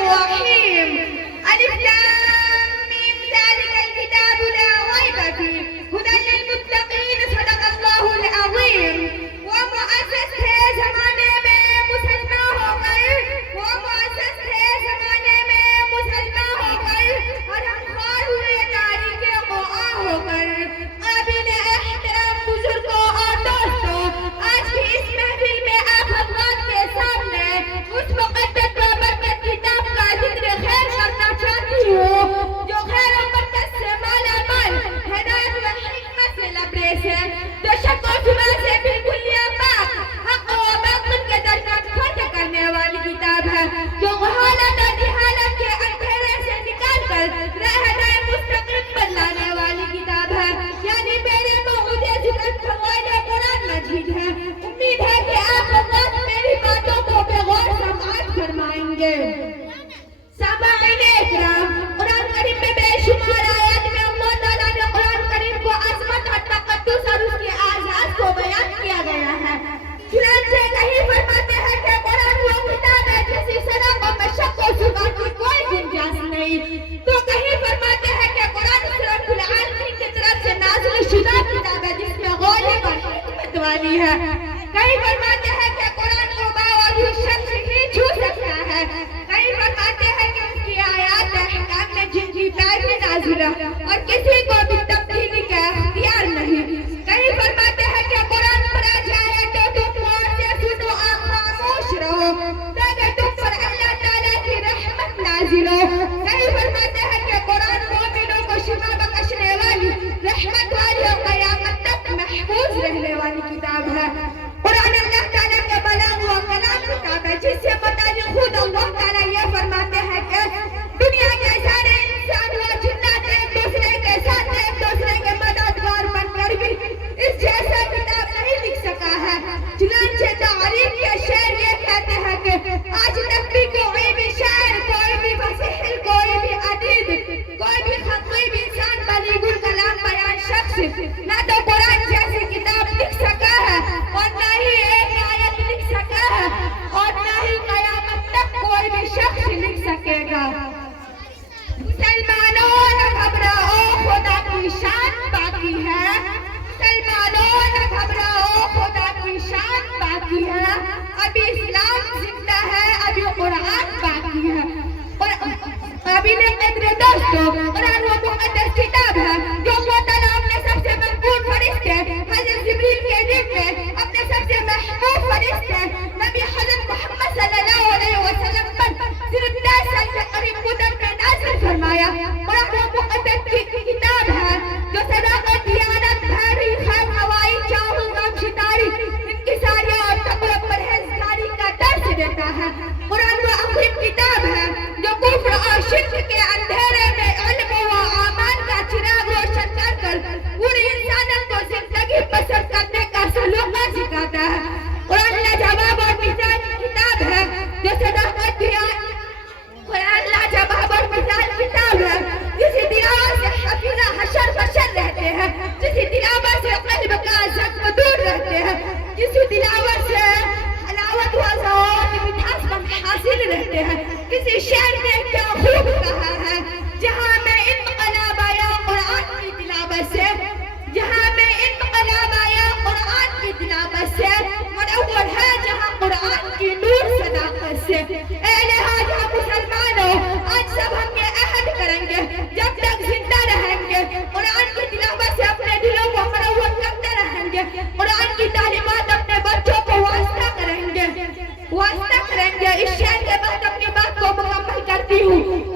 الرحيم. ألف لام ميم ذلك الكتاب لا ريب فيه هدى للمتقين. صدق الله العظيم. وہ مؤسس ہے زمانے میں مسلمان ہو کر، وہ مؤسس ہے زمانے میں مسلمان ہو کر، اور ہم خوار ہوئے تاریخ قرآن ہو کر. قابل احترام بزرگوں اور دوستوں، آج کی اس محفل میں آپ حضرات کے سامنے اس مقدس و برکت کتاب کا ذکر خیر کرنا چاہتی ہوں جو خیر و برکت سے مالا مال، ہدایت و حکمت سے لبریز ہے، جو شک و شبہ سے بالکل پاک، حق و باطل کے درمیان فرق کرنے والی کتاب ہے، جو غفلت اور جہالت کے اندھیرے سے نکال کر راہ مستقیم پر لانے والی کتاب ہے. یعنی میرے موعودے ذکر فرمائے قرآن مجید ہے. امید ہے کہ آپ حضرات میری باتوں کو بے غور سماعت فرمائیں گے. سامعین اکرام، قرآن کریم میں بے شمار آیات میں اللہ تعالیٰ نے قرآن کریم کو عظمت اور تقدس اور اس کے اعزاز کو بیان کیا گیا ہے. چنانچہ کہیں فرماتے ہیں کہ قرآن وہ کتاب ہے جیسی صدق و مشق و شبہ کی کوئی گنجائش نہیں، تو کہیں فرماتے ہیں کہ قرآن رب العالمین کی طرف سے نازل شدہ کتاب ہے جس میں غالب اور حکمت والی ہے. کہیں فرماتے ہیں کہ قرآن کو باوجود شخص ہی چھو سکتا ہے. کہیں فرماتے ہیں کہ اس کی آیات احکام میں جن کی پیروی نازل ہے اور کسی کو بھی تبدیلی کا اختیار نہیں. کہیں فرماتے ہیں کہ قرآن پڑھا جائے تو تم غور سے سنو اور خاموش رہو تاکہ تم پر اللہ تعالیٰ کی رحمت نازل ہو. کہیں فرماتے ہیں کہ قرآن مومنوں کو شفا بخشنے والی، رحمت والی اور قیامت تک محفوظ رہنے والی کتاب ہے. قرآن اللہ تعالیٰ کے بلاغ و کلام کتاب ہے جس سے متعلق خود اللہ تعالیٰ یہ فرماتے ہیں کہ دنیا کے سارے انسان و جنات ایک دوسرے کے ساتھ ایک دوسرے کے مددگار بن کر بھی اس جیسا کتاب نہیں لکھ سکا ہے. چنانچہ تعریف کے شعر یہ کہتے ہیں کہ آج تک بھی کوئی بھی شاعر، کوئی بھی فصیح، کوئی بھی ادیب، کوئی بھی خطیب انسان بلیغ الکلام بیان شخص نہ تو قرآن جیسی کتاب لکھ سکا ہے اور نہ ہی ایک آیت لکھ سکا ہے اور نہ ہی قیامت تک کوئی بھی شخص لکھ سکے گا. مسلمانوں نہ گھبراؤ، خدا کی شان باقی ہے. مسلمانوں نہ گھبراؤ، خدا کی شان باقی ہے. ابھی اسلام زندہ ہے، ابھی قرآن باقی ہے. قابل قدر دوستو، قرآن وہ مقدس کتاب ہے جو اللہ تعالیٰ اپنے سب سے مقبول فرشتے حضرت جبریل کے دل میں اپنے سب سے محبوب فرشتے نبی حضرت محمد صلی اللہ علیہ وسلم پر صرف 10 سال کے قریب مدت میں نازل فرمایا. قرآن وہ مقدس کتاب ہے جو صداقت، دیانت، بھاری، خیر خواہی، چاہوں، غم شتاری، انکساری اور تقوی پرہیزگاری کا درس دیتا ہے. قرآن وہ عظیم کتاب ہے جو کفر اور شرک کے اندھیرے میں علم و اعمال کا چراغ روشن کر کر پوری انسانیت کو زندگی بسر کرنے کا سلیقہ سکھاتا ہے. قرآن لاجواب اور مثال کتاب ہے جو صداقت، قرآن لاجواب اور مثال کتاب ہے جسی تلاوت سے حفظہ حشر بشر رہتے ہیں، جسی تلاوت سے قلب کا زخم دور رہتے ہیں، جسی تلاوت سے حلاوت و ذوق مٹھاس حاصل رہتے ہیں. کسی شعر نے کیا خوب کہا ہے، جہاں میں انقلاب آیا قرآن کی تلاوت سے، جہاں میں انقلاب آیا قرآن کی تلاوت سے، منور ہے جہاں قرآن کی نور صداقت سے. اے لہٰذا مسلمانوں، آج سب ہم یہ عہد کریں گے جب تک زندہ رہیں گے قرآن کی تلاوت سے اپنے دلوں کو منور کرتے رہیں گے. قرآن کی تعلیمات اپنے بچوں کو واسطہ کریں گے. اس شعر کے بعد اپنی بات کو مکمل کرتی ہوں.